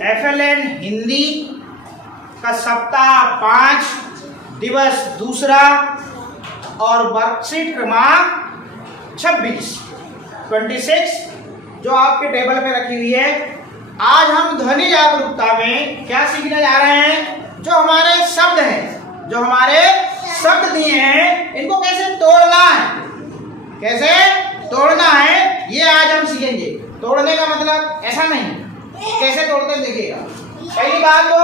FLN Hindi का सप्ताह 5 दिवस दूसरा और वर्कशीट क्रमांक 26 जो आपके टेबल पे रखी हुई है। आज हम ध्वनि जागरूकता में क्या सीखने जा रहे हैं। जो हमारे शब्द हैं, जो हमारे शब्द दिए हैं, इनको कैसे तोड़ना है, कैसे तोड़ना है, ये आज हम सीखेंगे। तोड़ने का मतलब ऐसा नहीं, कैसे तोड़ते हैं देखिएगा। पहली बात तो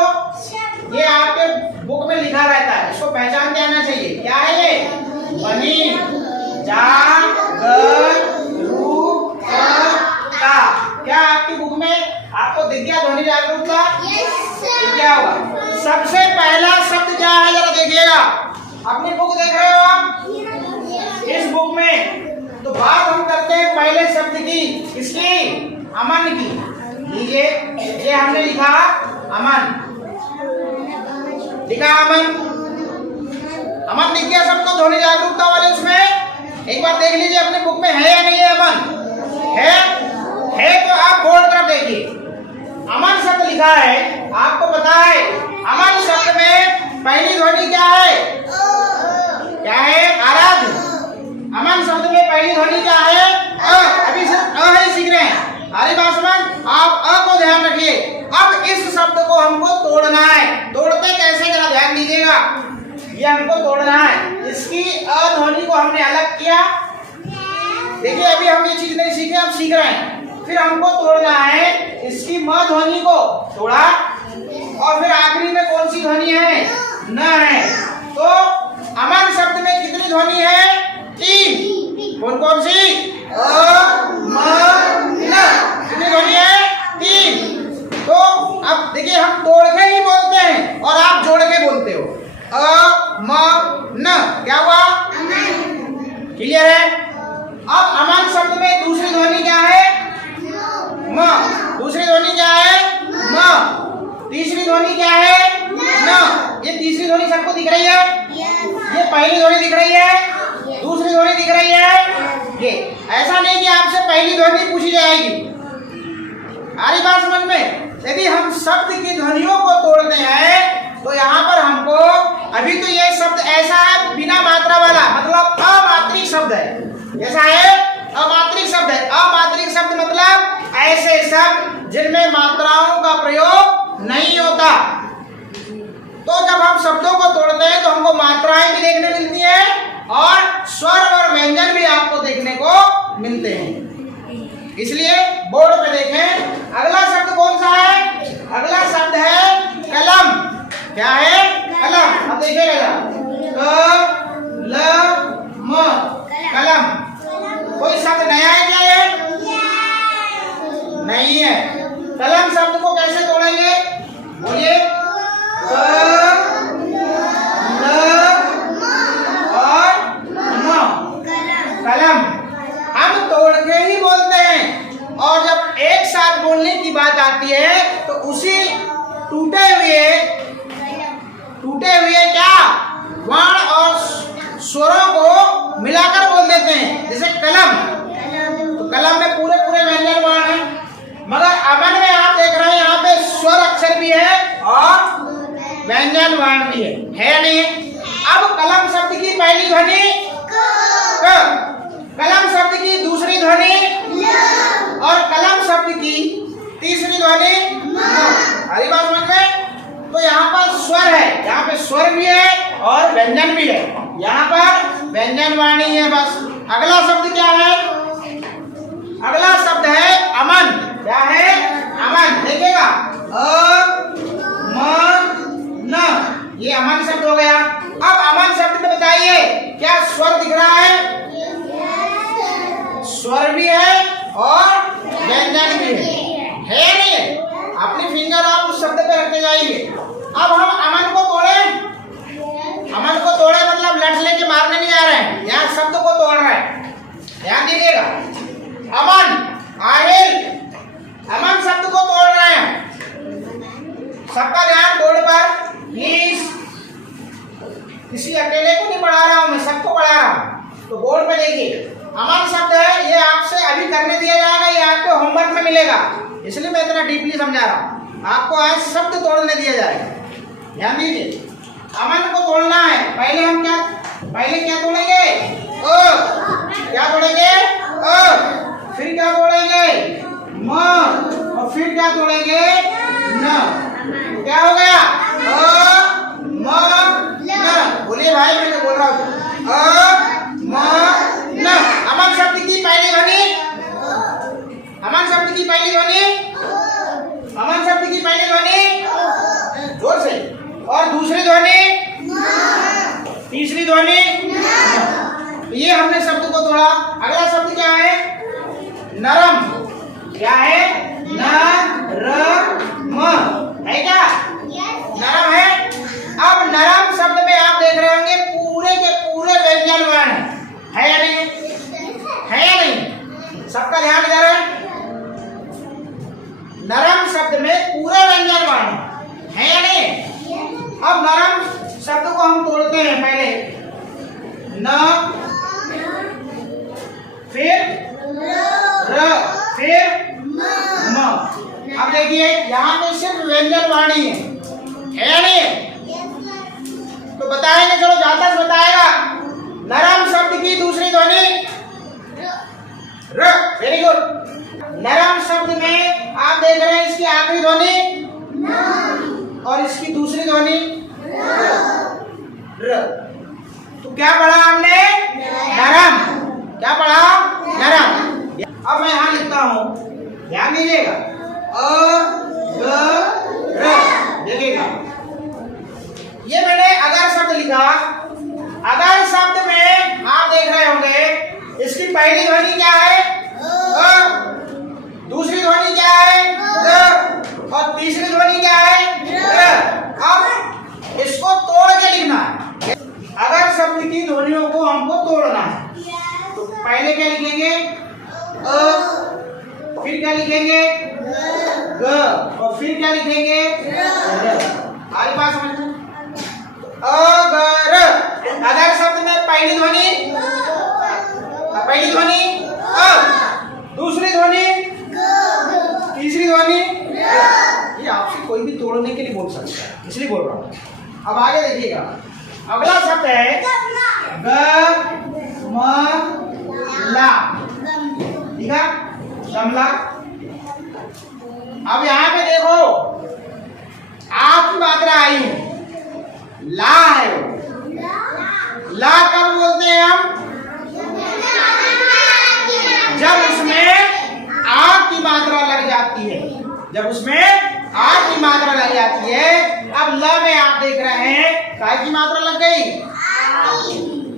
ये आपके बुक में लिखा रहता है, इसको पहचान के आना चाहिए। क्या है ये? ध्वनि जागरूकता। क्या आपकी बुक में आपको दिख गया ध्वनि जागरूकता? क्या होगा? सबसे पहला शब्द क्या है जरा देखिएगा। अपनी बुक देख रहे हो आप? इस बुक में तो बात हम करते हैं पहले शब्द की, किसकी? अमन की। लीजिए, ये हमने लिखा अमन, लिखा अमन। अमन दिख गया सबको ध्वनि जागरूकता वाले उसमें? एक बार देख लीजिए अपनी बुक में है या नहीं है अमन? है तो आप बोर्ड तरफ देखिए। अमन शब्द लिखा है, आपको पता है अमन शब्द में पहली ध्वनि क्या है? क्या है? आराध्य। अमन शब्द में पहली ध्वनि क्या है? अभी सिर्फ अ ही सीख रहे हैं। हरी बात समझ, आप अ को ध्यान रखिए। अब इस शब्द को हमको तोड़ना है। तोड़ते कैसे जरा ध्यान दीजिएगा। ये हमको तोड़ना है। इसकी अ ध्वनि को हमने अलग किया। देखिए अभी हम ये चीज नहीं सीखे, हम सीख रहे हैं। फिर हमको तोड़ना है इसकी म ध्वनि को, तोड़ा। और फिर आखिरी में कौन सी ध्वनि है? न है। तो अमन शब्द में कितनी ध्वनि है? 3। कौन सी? अ म न। कितनी ध्वनि है? 3। तो अब देखिए हम तोड़ के ही बोलते हैं और आप जोड़ के बोलते हो। अ म न। क्या हुआ? क्लियर है? अब अमन शब्द में दूसरी ध्वनि क्या है? म। दूसरी ध्वनि क्या है? म। तीसरी ध्वनि क्या है? न। ये तीसरी ध्वनि सबको दिख रही है? ये पहली ध्वनि दिख रही है? दूसरी ध्वनि दिख रही है? ये ऐसा नहीं कि आपसे पहली ध्वनि पूछी जाएगी। आ रही बात समझ में? यदि हम शब्द की ध्वनियों को तोड़ते हैं तो यहाँ पर हमको, अभी तो ये शब्द ऐसा है बिना मात्रा वाला, मतलब अमात्रिक शब्द है। कैसा है? अमात्रिक शब्द है। अमात्रिक शब्द मतलब ऐसे शब्द जिनमें मात्राओं का प्रयोग नहीं होता। तो जब हम शब्दों को तोड़ते हैं तो हमको मात्राएं भी देखने मिलती हैं और स्वर और व्यंजन भी आपको देखने को मिलते हैं। इसलिए बोर्ड पे देखें, अगला शब्द कौन सा है? अगला शब्द है कलम। क्या है? कलम। अब देखिएगा, कलम। कोई शब्द नया है क्या? ये नहीं है। कलम शब्द को कैसे तोड़ेंगे? बोलिए। कलम हम तोड़ के ही बोलते हैं। और जब एक साथ बोलने की बात आती है तो उसी टूटे हुए क्या वर्ण और स्वरों को मिलाकर बोल देते हैं। जैसे कलम, तो कलम में पूरे व्यंजन वर्ण है। मगर अमन में आप देख रहे हैं यहाँ पे स्वर अक्षर भी है और व्यंजन वर्ण भी है या नहीं? अब कलम शब्द की पहली ध्वनि क, कलम शब्द की दूसरी ध्वनि और कलम शब्द की तीसरी ध्वनि म। हरी बात समझ में? तो यहाँ पर स्वर है, यहाँ पे स्वर भी है और व्यंजन भी है। यहाँ पर व्यंजन वाणी है बस। अगला शब्द क्या है? अगला शब्द है अमन। क्या है? अमन। देखिएगा, अ म न, ये अमन शब्द हो गया। अब अमन शब्द में बताइए क्या स्वर दिख रहा है? स्वर भी है और व्यंजन भी है नहीं? अपनी फिंगर आप उस शब्द पे रखते जाइए। अब हम अमन को तोड़े। अमन को तोड़े मतलब लठ लेके मारने नहीं जा रहे हैं, यहाँ शब्द को तोड़ रहे हैं। ध्यान दीजिएगा। अमन, आहिल, अमन शब्द को तोड़ रहे हैं। सबका ध्यान बोर्ड पर प्लीज। किसी अकेले को नहीं पढ़ा रहा हूं मैं, सबको पढ़ा रहा हूं। तो बोर्ड पे देखिए, अमन शब्द है, ये आपसे अभी करने दिया जाएगा, ये आपके होमवर्क में मिलेगा, इसलिए मैं इतना डीपली समझा रहा हूं। आपको आज शब्द तोड़ने दिया जाएगा। ध्यान दीजिए, अमन को तोड़ना है। पहले क्या तोड़ेंगे? अ। क्या तोड़ेंगे? अ। फिर क्या तोड़ेंगे? म। और फिर क्या तोड़ेंगे? न। क्या हो गया? अ म न। बोलिए भाई, मैं बोल रहा हूँ। अ म न। अमन शब्द की पहली ध्वनि, अमन शब्द की पहली ध्वनि, अमन शब्द की पहली ध्वनि जोर से, और दूसरी ध्वनि, तीसरी ध्वनि। ये हमने शब्द को तोड़ा। अगला शब्द क्या है? नरम। क्या है? नरम है क्या? नरम है। अब नरम शब्द में आप देख रहे होंगे पूरे के पूरे व्यंजन वर्ण है या नहीं? है या नहीं? सबका ध्यान इधर है। नरम शब्द में पूरे व्यंजन वर्ण है या नहीं? अब नरम शब्द को हम तोड़ते हैं। पहले न, फिर र, फिर म। अब देखिए यहाँ पे सिर्फ व्यंजन वाणी है या नहीं? तो बताएंगे, चलो जातक बताएगा। नरम शब्द की दूसरी ध्वनि र। Very good. नरम शब्द में आप देख रहे हैं इसकी आखिरी ध्वनि और इसकी दूसरी ध्वनि र। तो क्या पढ़ा हमने? नरम। क्या पढ़ा? नरम। अब मैं यहां लिखता हूं, ध्यान दीजिएगा। अ ग र। देखिएगा, ये मैंने अगर शब्द लिखा। अगर शब्द में आप देख रहे होंगे इसकी पहली ध्वनि क्या है? अ। दूसरी ध्वनि क्या है? ग। और तीसरी ध्वनि क्या है? र। अब इसको तोड़ के लिखना है। अगर शब्द की ध्वनियों को हमको तोड़ना है तो पहले क्या लिखेंगे? अ। फिर क्या लिखेंगे? ग। और फिर क्या लिखेंगे? र। आगे बात समझ। अगर, अगर शब्द में पहली ध्वनि अ, दूसरी ध्वनि, तीसरी ध्वनि। ये आपसे कोई भी तोड़ने के लिए बोल सकता है, इसलिए बोल रहा हूँ। अब आगे देखिएगा, अगला शब्द है ग म ला। ठीक है, गमला। अब यहाँ पे देखो, आप की मात्रा आई है, ला है। ला कब बोलते हैं हम? जब उसमें आ की मात्रा लग जाती है। जब उसमें आ की मात्रा लग जाती है। अब ल में आप देख रहे हैं काय की मात्रा लग गई।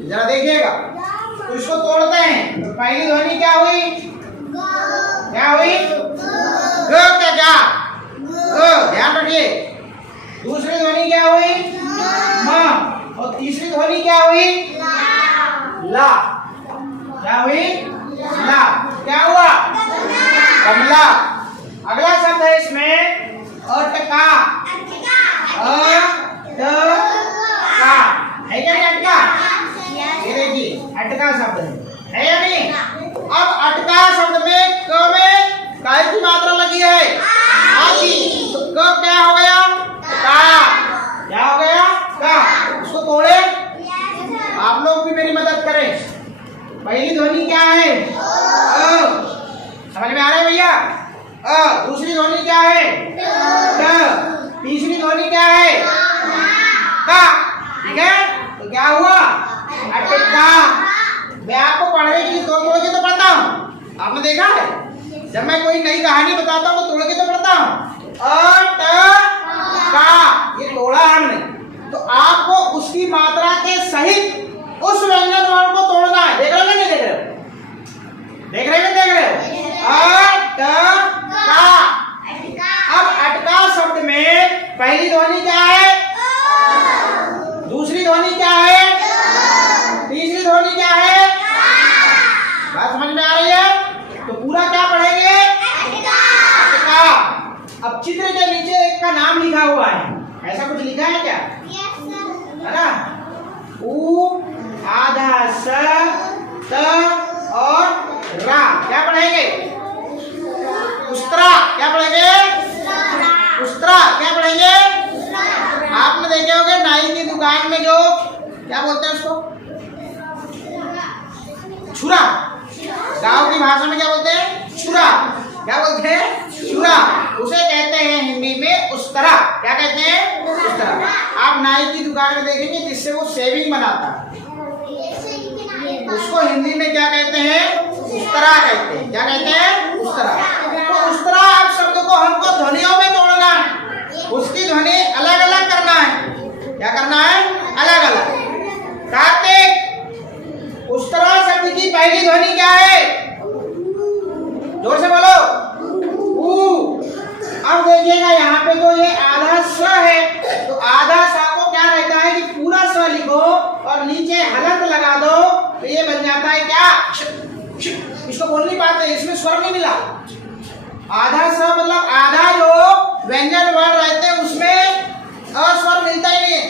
जरा देखिएगा, तो इसको तोड़ते हैं। तो पहली ध्वनि क्या हुई? क्या हुई? ग। क्या? ग। ध्यान रखिए। दूसरी ध्वनि क्या हुई? म। और तीसरी ध्वनि क्या हुई? ला। क्या हुई? ला। क्या हुआ? गमला। अगला शब्द है इसमें अटका। अटका है क्या? अटका, ये देखिए अटका शब्द है या नहीं? अब अटका शब्द में क में काय की मात्रा लगी है? आ की। तो क क्या हो गया? का। क्या हो गया? का। उसको तोड़े। आप लोग भी मेरी मदद करें। पहली ध्वनि क्या है? अ। समझ में आ रहा है भैया? अ। दूसरी ध्वनि क्या है? क। तीसरी ध्वनि क्या है? का। ठीक है, तो क्या हुआ? अटका। मैं आपको पढ़ने के लिए तोड़ के तो पढ़ता हूँ। आपने देखा है, जब मैं कोई नई कहानी बताता हूँ तो तोड़ के तो पढ़ता हूँ। अटका, ये तोड़ा हमने। तो आपको उसकी मात्रा के सहित उस व्यंजन वर्ण को तोड़ना है। देख रहे हो नहीं? देख रहे हो? देख रहे हो? देख रहे हो? अटका। अब अटका शब्द में पहली ध्वनि क्या है? दूसरी ध्वनि क्या है? तीसरी ध्वनि क्या है? बात समझ में आ रही है? तो पूरा क्या पढ़ेंगे? अटका। अब चित्र के नीचे एक का नाम लिखा हुआ है, ऐसा कुछ लिखा है क्या? है ना? उ आधा स त और रा। क्या पढ़ेंगे? उस्तरा। क्या पढ़ेंगे? उस्तरा। कान में जो क्या बोलते हैं उसको, छुरा, गांव की भाषा में क्या बोलते हैं, छुरा, क्या बोलते हैं, छुरा, उसे कहते हैं हिंदी में उस्तरा। क्या कहते हैं, उस्तरा। आप नाई की दुकान में देखेंगे जिससे वो शेविंग बनाता है, उसको हिंदी में क्या कहते हैं, उस्तरा कहते हैं। क्या कहते हैं, उस्तरा। तो उस्तरा आप शब्द को हमको ध्वनियों में तोड़ना है, उसकी ध्वनि अलग अलग करना है। क्या करना है, अलग अलग। कार्तिक, उस्तरा शब्द की पहली ध्वनि क्या है, जोर से बोलो, ऊ। अब देखिएगा यहाँ पे जो ये आधा स है, तो आधा स को क्या रहता है कि पूरा स लिखो और नीचे हलंत लगा दो, तो ये बन जाता है क्या, इसको बोल नहीं पाते, इसमें स्वर नहीं मिला। आधा स मतलब आधा जो व्यंजन वर्ण रहते हैं उसमें अस्वर मिलता ही नहीं है,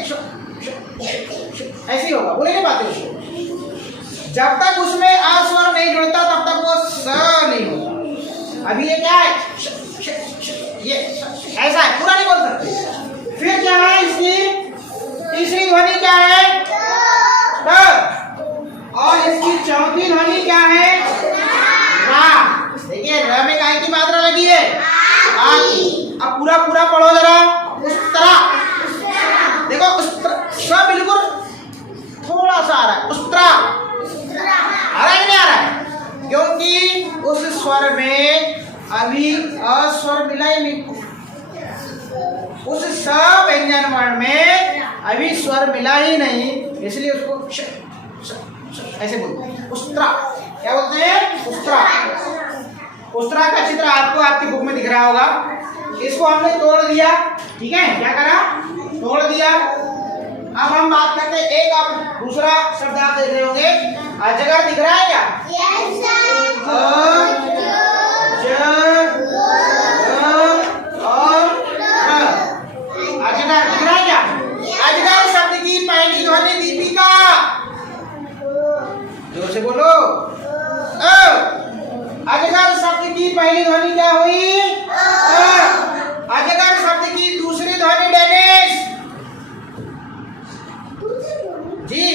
ऐसे ही होगा, बोले नहीं पाते उसको। जब तक उसमें अस्वर नहीं जुड़ता तब तक वो स नहीं होता। अभी ये क्या है, ये ऐसा है, पूरा नहीं बोल सकते। फिर क्या है, इसकी तीसरी ध्वनि क्या है, त, और इसकी चौथी ध्वनि क्या है, रा। देखिए र में काय की मात्रा लगी है, आ की। अब पूरा पूरा पढ़ो जरा, उस्तरा। देखो उस्तरा, स बिल्कुल थोड़ा सा आ रहा है, उस्तरा आ रहा है कि नहीं आ रहा है, क्योंकि उस स्वर में अभी अस्वर मिला ही नहीं, उस स व्यंजन वर्ण में अभी स्वर मिला ही नहीं, इसलिए उसको श, ऐसे बोलते हैं, उस्तरा। क्या बोलते हैं, उस्तरा। उस्तरा का चित्र आपको आपकी बुक में दिख रहा होगा। इसको हमने तोड़ दिया, ठीक है, क्या करा, तोड़ दिया। अब हम बात करते हैं, एक अब दूसरा शब्द आप देख रहे होंगे, अजगर दिख रहा है क्या, अजगर दिख रहा है क्या। अजगर शब्द की पहली ध्वनि दीपिका, जोर से बोलो। अजगर शब्द की पहली ध्वनि क्या हुई, अजगर शब्द की दूसरी ध्वनि डेनिस जी।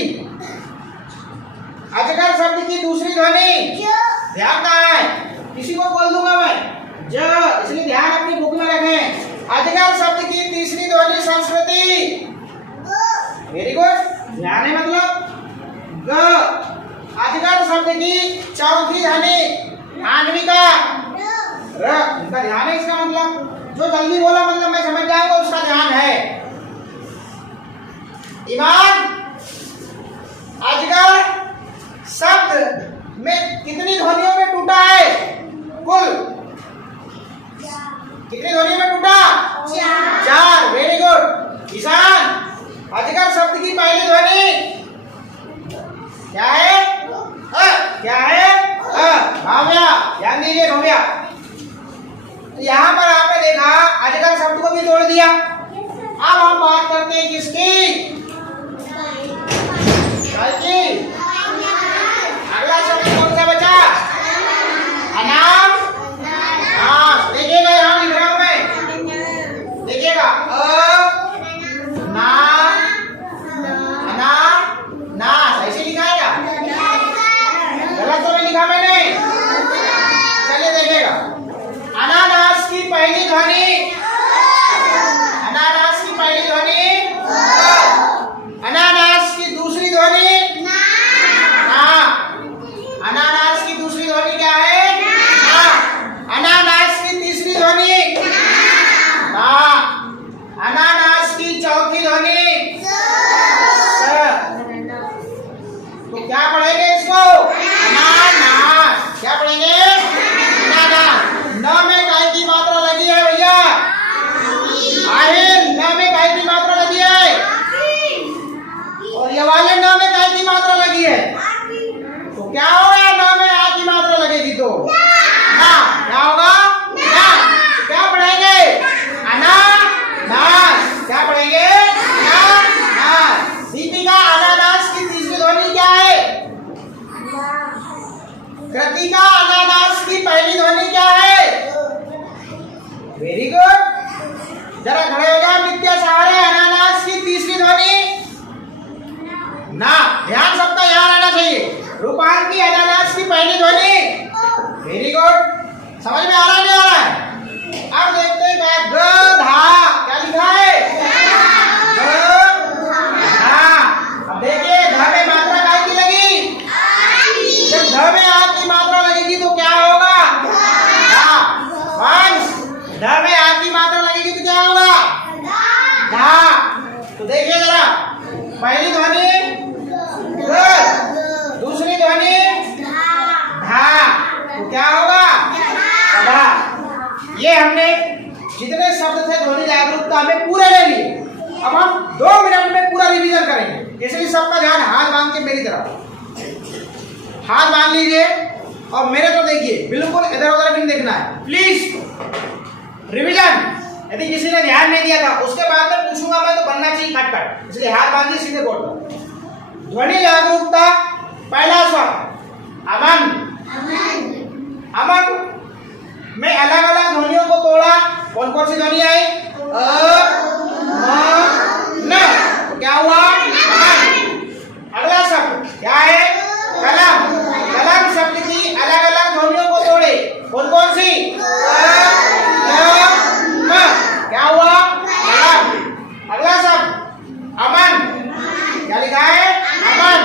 अजगर शब्द की दूसरी ध्वनि, ध्यान कहाँ है, किसी को बोल दूंगा मैं ज, इसलिए ध्यान अपनी बुक में रखें। अजगर शब्द की तीसरी ध्वनि संस्कृति, वेरी गुड, ध्यान है मतलब ग। अजगर शब्द की चौथी ध्वनि आन्विका, र। इनका ध्यान है, इसका मतलब जो जल्दी बोला मतलब मैं समझ जाऊंगा उसका ध्यान है। ईमान, अजगर शब्द में कितनी ध्वनियों में टूटा है, कुल कितनी ध्वनियों में टूटा, चार, वेरी गुड। ईशान, अजगर शब्द की पहली ध्वनि क्या है, क्या है, भाव्या। ध्यान दीजिए भाव्या, यहाँ पर आपने देखा अजगर शब्द को भी तोड़ दिया। अब हम बात करते हैं किसकी, अगला शब्द कौन सा बचा, अनाम, नास। देखिएगा यहाँ लिख रहा हूं मैं, देखिएगा, ना, अना, नास, ऐसे लिखा है क्या, गलत तो नहीं लिखा मैंने, चलिए देखिएगा। अनानास की पहली ध्वनि, अनानास की पहली ध्वनि, अनानास की दूसरी ध्वनि, अनानास की दूसरी ध्वनि क्या है, अनानास की तीसरी ध्वनि, अनानास की चौथी ध्वनि, तो क्या पढ़ेंगे इसको, अनानास। क्या पढ़ेंगे, अनानास। न में काय की मात्रा लगी है भैया, आहिल, न में काय की मात्रा लगी है, और ये वाले न में काय की मात्रा लगी है, तो क्या होगा, न में आ की मात्रा लगेगी तो ना, क्या होगा, ना। क्या पढ़ेंगे, अनानास। क्या पढ़ेंगे, अनानास। दीपिका, अनानास की तीसरी ध्वनि क्या है, कृतिका, अनानास की पहली ध्वनि क्या है, वेरी गुड। जरा खड़े हो जाओ, नित्य सहारे, अनानास की तीसरी ध्वनि, ना। ध्यान सबका यहाँ रहना चाहिए। रूपांकी अनानास की पहली ध्वनि। Very good. समझ में आ रहा है नहीं आ रहा है? अब देखते हैं गधा। क्या लिखा है? गधा। अब देखिए ध में मात्रा काय की लगी? जब ध में आ की मात्रा लगेगी तो क्या होगा? वंश। ध में आ की मात्रा लगेगी तो क्या होगा? धा। तो देखिए जरा, पहली ध्वनि ग, दूसरी ध्वनि धा, तो क्या होगा? गधा। ये हमने जितने शब्द थे ध्वनि जागरूकता में पूरे ले लिए। अब हम 2 मिनट में पूरा रिवीजन करेंगे, इसलिए सबका ध्यान हाथ बांध के मेरी तरफ हाथ बांध लीजिए और मेरे तो देखिए, बिल्कुल इधर उधर भी देखना है प्लीज। रिवीजन यदि किसी ने ध्यान नहीं दिया था उसके बाद में पूछूंगा मैं तो बनना चाहिए खटखट, इसलिए हाथ बांधिए सीधे बोर्ड पर। ध्वनि जागरूकता पहला शब्द अमन। अमन में अलग अलग ध्वनियों को तोड़ा। कौन कौन सी ध्वनि आई? अ, म, न। तो क्या हुआ? अमन। अगला शब्द क्या है? कलम। कलम शब्द की अलग अलग ध्वनियों को तोड़े। कौन कौन सी? म। क्या हुआ? कलम। अगला शब्द अमन। क्या लिखा है? अमन।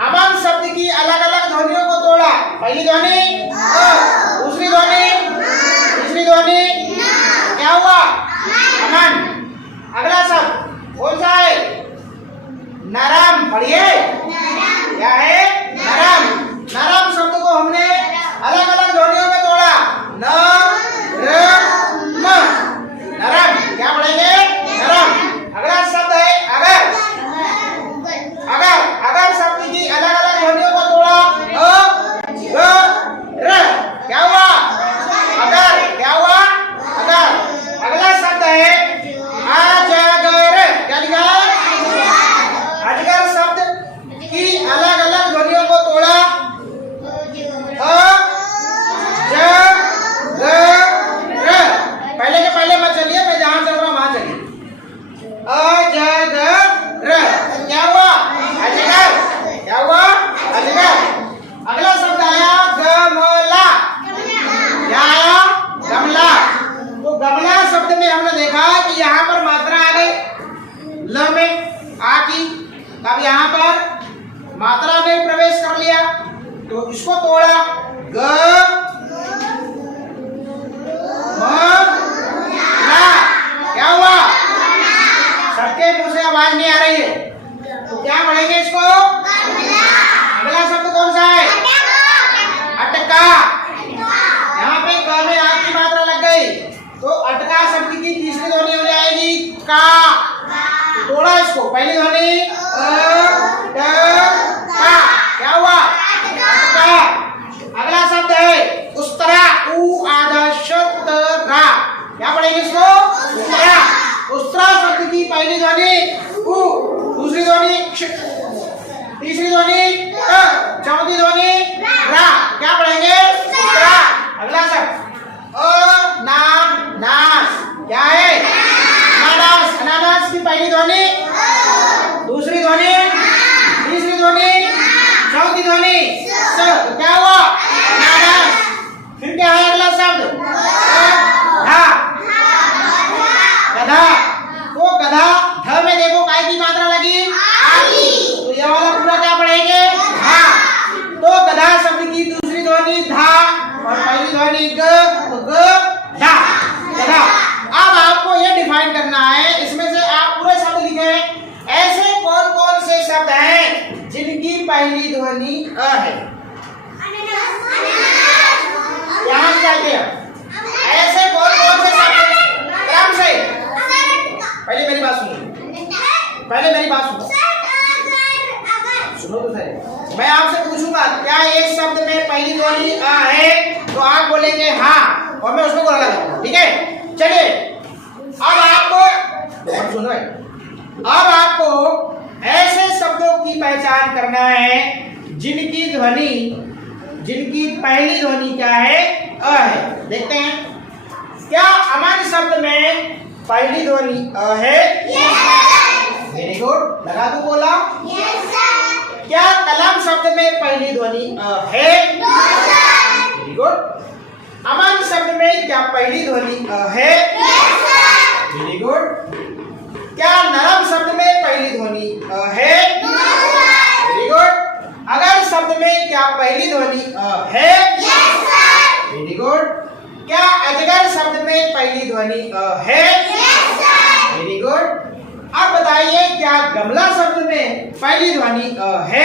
अमन शब्द की अलग अलग ध्वनियों को तोड़ा। पहली ध्वनि अ, दूसरी ध्वनि, तीसरी ध्वनि, क्या हुआ? अमन। अगला शब्द कौन सा है? नरम। पढ़िए क्या है? नरम। नरम शब्द को हमने अलग अलग ध्वनियों में तोड़ा। न, र, म। नरम। क्या पढ़ेंगे? नरम। अगला शब्द है अगर। अगर। अगर शब्द की अलग अलग ध्वनियों को तोड़ा। अ, ग, र। क्या हुआ? अगर। क्या हुआ? अगर। अगला शब्द है अजगर। क्या लिखा है? अजगर शब्द की अलग अलग ध्वनियों को तोड़ा। अ, ज, ग, र। पहले के पहले मत चलिए, मैं जहां चल रहा हूं वहां चलिए। अजगर। क्या हुआ? अजगर। क्या हुआ? अजगर। अगला शब्द आया गमला। क्या आया? गमला। तो गमला शब्द में हमने देखा कि यहाँ पर मात्रा आ गई ल में आ की, अब यहाँ पर मात्रा में प्रवेश कर लिया तो इसको तोड़ा। ग, म, ला। क्या हुआ? सबके मुंह से आवाज नहीं आ रही है तो क्या पढ़ेंगे इसको? अगला शब्द कौन सा है? अटका। यहाँ पे क में आ की मात्रा लग गई तो अटका शब्द की तीसरी ध्वनि हो जाएगी का। तो तोड़ा इसको। पहली ध्वनि अ, ट, का। क्या हुआ? अटका। अगला शब्द है उस्तरा। उ आधा शब्द रा। क्या पढ़ेंगे इसको? उस्तरा। उस्तरा शब्द की पहली ध्वनि उ, दूसरी ध्वनि क्ष, तीसरी ध्वनि अ, चौथी ध्वनि रा। क्या पढ़ेंगे? उस्तरा। अगला शब्द अनानास। क्या है? अनानास। अनानास की पहली ध्वनि, दूसरी ध्वनि, तीसरी ध्वनि, चौथी ध्वनि स। तो क्या हुआ? अनानास। फिर क्या है अगला शब्द? गधा। गधा। तो गधा ध में देखो काय की मात्रा लगी? तो ये वाला पूरा क्या पढ़ेंगे? धा। तो गधा शब्द की दूसरी ध्वनि धा और पहली ध्वनि ग, तो ग, धा। गधा। अब आपको ये डिफाइन करना है, इसमें से आप पूरे शब्द लिखे ऐसे कौन कौन से शब्द हैं जिनकी पहली ध्वनि अ है। यहाँ से आते हैं ऐसे कौन कौन से शब्द क्रम से। पहले मेरी बात सुनो, पहले मेरी बात सुनो, सुनो तो सही। मैं आपसे पूछूंगा क्या एक शब्द में पहली ध्वनि अ है तो आप बोलेंगे हाँ और मैं उसको बोला लगाऊंगा। ठीक है, चलिए अब आपको सुनो, अब आपको ऐसे शब्दों की पहचान करना है जिनकी ध्वनि, जिनकी पहली ध्वनि क्या है? अ है। देखते हैं क्या अमन शब्द में पहली ध्वनि अ है? वेरी गुड, लगा दूं बोला? क्या कलम शब्द में पहली ध्वनि है? Very good. अमन शब्द में क्या पहली ध्वनि है? Very good. क्या नरम शब्द में पहली ध्वनि है? Very good. अगर शब्द में क्या पहली ध्वनि है? Very good. क्या अजगर शब्द में पहली ध्वनि है? Very good. अब बताइए क्या गमला शब्द में पहली ध्वनि है?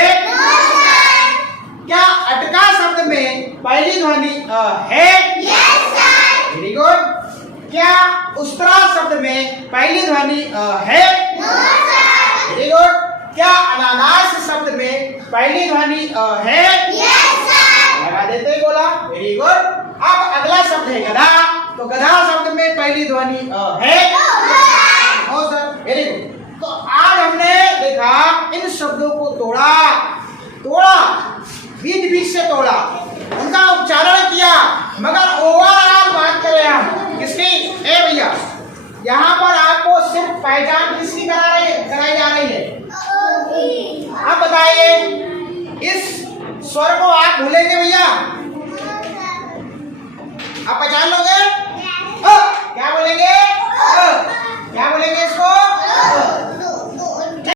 क्या अटका शब्द में पहली ध्वनि है? Very good. क्या उस्तरा शब्द में पहली ध्वनि है? Very good. क्या अनानास शब्द में पहली ध्वनि है? लगा देते बोला? Very good. अब अगला शब्द है गधा, तो गधा शब्द में पहली ध्वनि है? No sir, very good. तो आज हमने देखा इन शब्दों को तोड़ा, बीच बीच से तोड़ा, उनका उच्चारण किया, मगर ओवरऑल बात करें हम किसकी? ए भैया, यहाँ पर आपको सिर्फ पहचान किसकी कराई जा रही है? अब बताइए इस स्वर को आप भूलेंगे भैया?